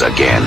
once again.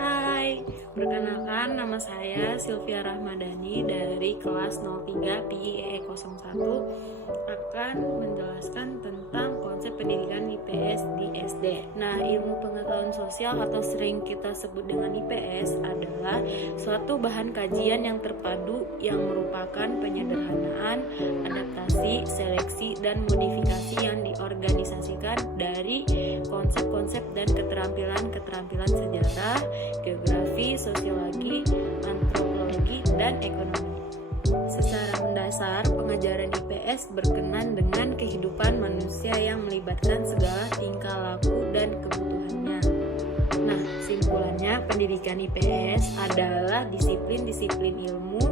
Hai, perkenalkan nama saya Sylvia Rahmadani dari kelas 03 PIE 01 akan menjelaskan tentang konsep pendidikan IPS di SD. Nah, ilmu pengetahuan sosial atau sering kita sebut dengan IPS adalah suatu bahan kajian yang terpadu yang merupakan penyederhanaan, adaptasi, seleksi, dan modifikasi yang diorganisasikan dari konsep-konsep dan keterampilan sejarah, geografi, sosiologi, antropologi, dan ekonomi. Secara mendasar, pengajaran IPS berkenan dengan kehidupan manusia yang melibatkan segala tingkah laku dan kebutuhannya. Nah, simpulannya, pendidikan IPS adalah disiplin-disiplin ilmu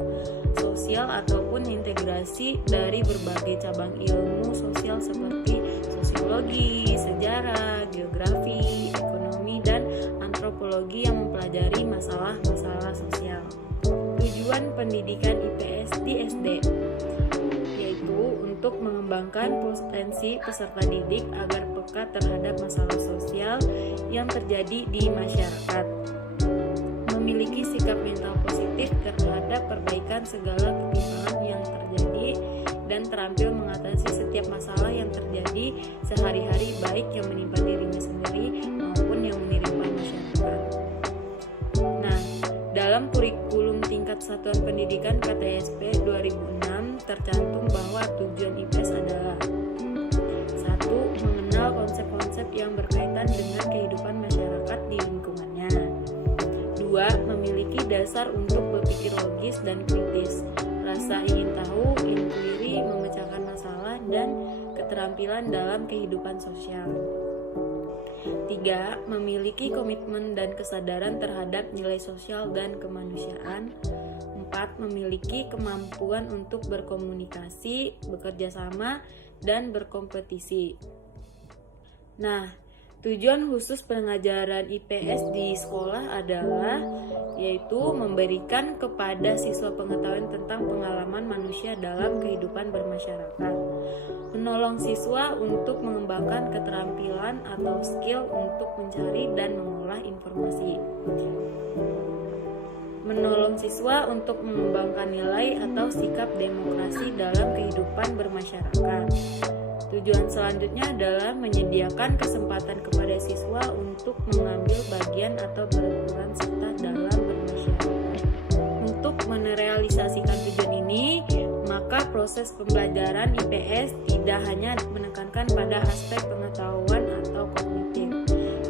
sosial ataupun integrasi dari berbagai cabang ilmu sosial seperti sosiologi, sejarah, geografi, ekonomi, dan antropologi yang mempelajari masalah-masalah sosial. Tujuan pendidikan IPS di SD yaitu untuk mengembangkan potensi peserta didik agar peka terhadap masalah sosial yang terjadi di masyarakat, memiliki sikap mental positif terhadap perbaikan segala ketimpangan yang terjadi, dan terampil mengatasi setiap masalah yang terjadi sehari-hari baik yang menimpa dirinya sendiri maupun yang menimpa masyarakat. Nah, dalam kurikulum tingkat satuan pendidikan KTSP 2006 tercantum bahwa tujuan IPS adalah 1. Mengenal konsep-konsep yang berkaitan dengan kehidupan masyarakat di lingkungannya. 2. Memiliki dasar untuk berpikir logis dan kritis, rasa ingin tahu, inquiry, memecahkan masalah, dan keterampilan dalam kehidupan sosial. 3. Memiliki komitmen dan kesadaran terhadap nilai sosial dan kemanusiaan. 4. Memiliki kemampuan untuk berkomunikasi, bekerja sama, dan berkompetisi. Nah, tujuan khusus pengajaran IPS di sekolah adalah yaitu memberikan kepada siswa pengetahuan tentang pengalaman manusia dalam kehidupan bermasyarakat, menolong siswa untuk mengembangkan keterampilan atau skill untuk mencari dan mengolah informasi, menolong siswa untuk mengembangkan nilai atau sikap demokrasi dalam kehidupan bermasyarakat. Tujuan selanjutnya adalah menyediakan kesempatan kepada siswa untuk mengambil bagian atau berperan serta dalam bermasyarakat. Untuk merealisasikan tujuan ini, maka proses pembelajaran IPS tidak hanya menekankan pada aspek pengetahuan atau kognitif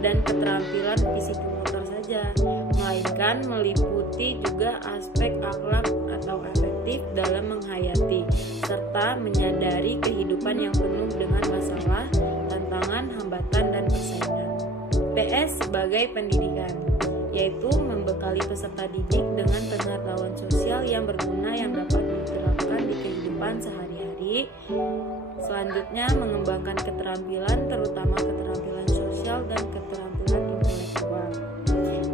dan keterampilan fisik motor saja, melainkan meliputi juga aspek akhlak atau afektif dalam menghayati serta menyadari kehidupan yang penuh dengan masalah, tantangan, hambatan, dan persaingan. IPS sebagai pendidikan, yaitu membekali peserta didik dengan pengetahuan sosial yang berguna yang dapat diterapkan di kehidupan sehari-hari. Selanjutnya, mengembangkan keterampilan, terutama keterampilan sosial dan keterampilan intelektual.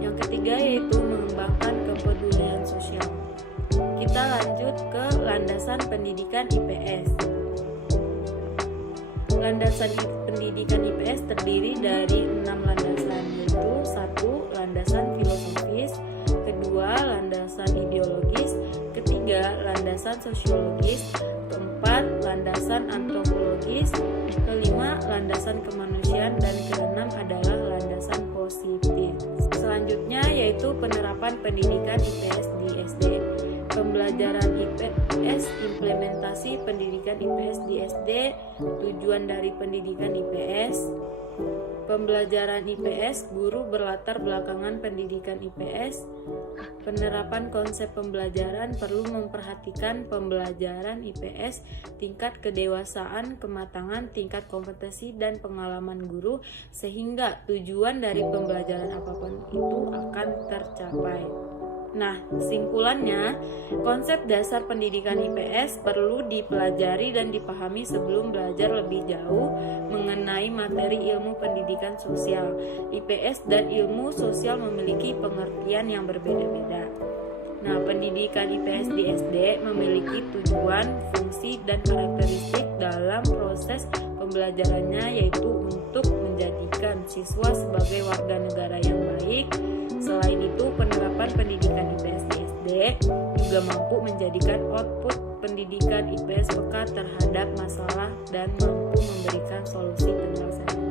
Yang ketiga yaitu mengembangkan kepedulian sosial. Kita lanjut ke landasan pendidikan IPS. Landasan pendidikan IPS terdiri dari 6 landasan, yaitu 1. Landasan filosofis, 2. Landasan ideologis, 3. Landasan sosiologis, 4. Landasan antropologis, 5. Landasan kemanusiaan, dan 6 adalah landasan positif. Selanjutnya yaitu penerapan pendidikan IPS di SD. Pembelajaran IPS, implementasi pendidikan IPS di SD, tujuan dari pendidikan IPS. Pembelajaran IPS, guru berlatar belakangan pendidikan IPS. Penerapan konsep pembelajaran perlu memperhatikan pembelajaran IPS, tingkat kedewasaan, kematangan, tingkat kompetensi, dan pengalaman guru, sehingga tujuan dari pembelajaran apapun itu akan tercapai. Nah, kesimpulannya, konsep dasar pendidikan IPS perlu dipelajari dan dipahami sebelum belajar lebih jauh mengenai materi ilmu pendidikan sosial. IPS dan ilmu sosial memiliki pengertian yang berbeda-beda. Nah, pendidikan IPS di SD memiliki tujuan, fungsi, dan karakteristik dalam proses pembelajarannya, yaitu untuk menjadikan siswa sebagai warga negara yang baik. Selain itu, penerapan pendidikan IPS di SD juga mampu menjadikan output pendidikan IPS peka terhadap masalah dan mampu memberikan solusi penyelesaian